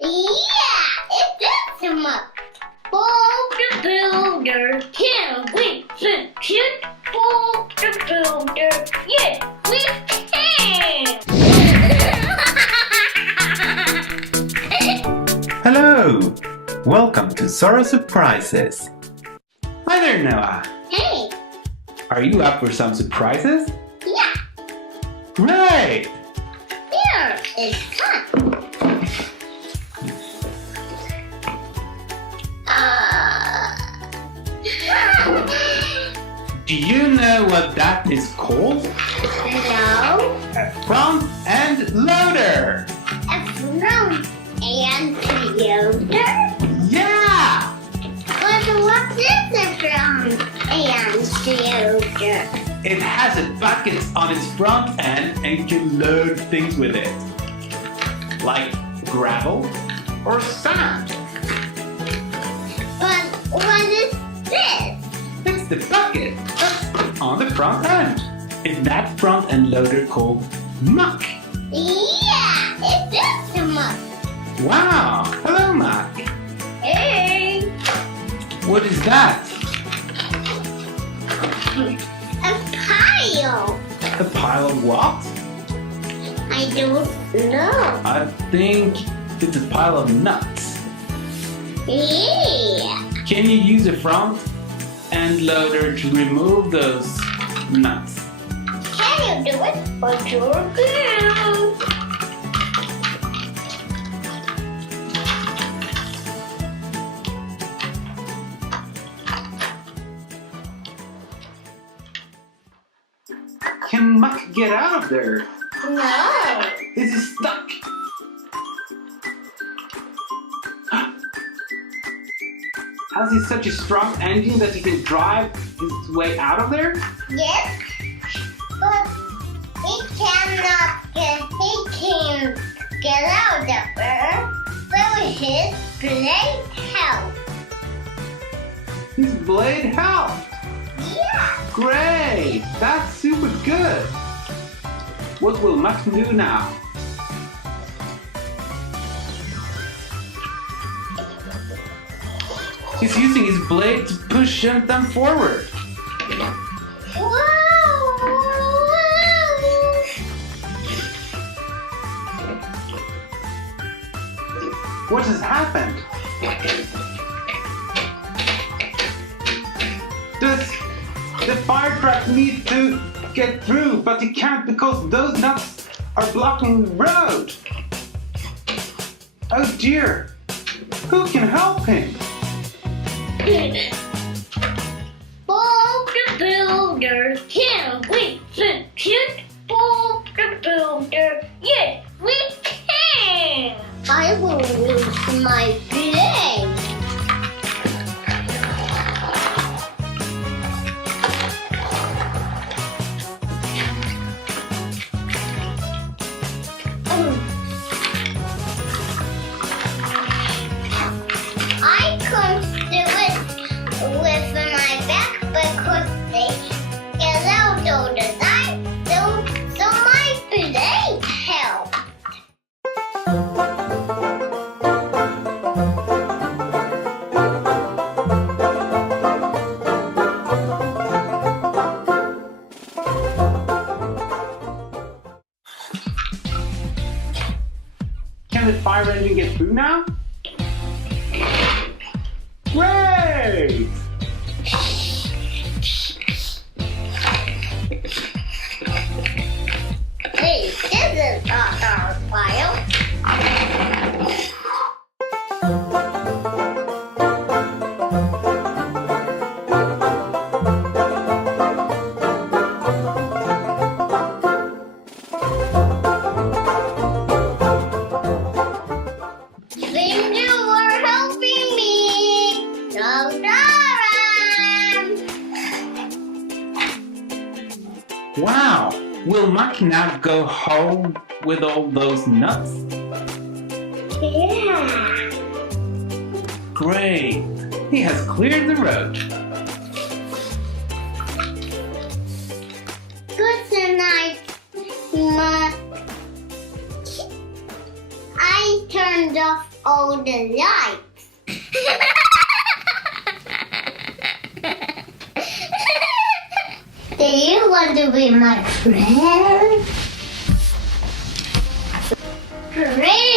Yeah, it's Builder Muck. Bob the Builder, can't wait to shoot Bob the Builder. Yes, we can! Hello! Welcome to zOrrO Surprises. Hi there, Noah. Hey! Are you up for some surprises? Yeah, Great! here is fun. Do you know what that is called? No, A front end loader! a front and builder? Yeah! But what is a front and builder? It has a bucket on its front end and you can load things with it. Like gravel or sand. But what is this? It's the bucket that's on the front end. Is that front end loader called muck? Yeah, it is a muck. Wow! Hello, Muck. Hey! What is that? A pile. A pile of what? I don't know. I think it's a pile of nuts. Yeah. Can you use a front end loader to remove those nuts? Can you do it? But you're good. Can Muck get out of there? No. Is he stuck? Has he such a strong engine that he can drive his way out of there? Yes. But he cannot get out of there. So his blade help. His blade helped. Yeah. Great! That's super good! What will Muck do now? He's using his blade to push them forward. Whoa. What has happened? Does the fire truck need to get through, but he can't because those nuts are blocking the road? Oh dear! Who can help him? Bob the Builder, can't wait to shoot Bob the Builder. Yes, we can! I will use my blade. I couldn't do it with my back because they get out all the time. So my blade helped. Can the fire engine get through now? Great! Hey, this is our file. Thank you for helping me. Wow! Will Muck now go home with all those nuts? Yeah. Great! He has cleared the road. Good night, Ma. I turned off all the lights. Do you want to be my friend? Friend?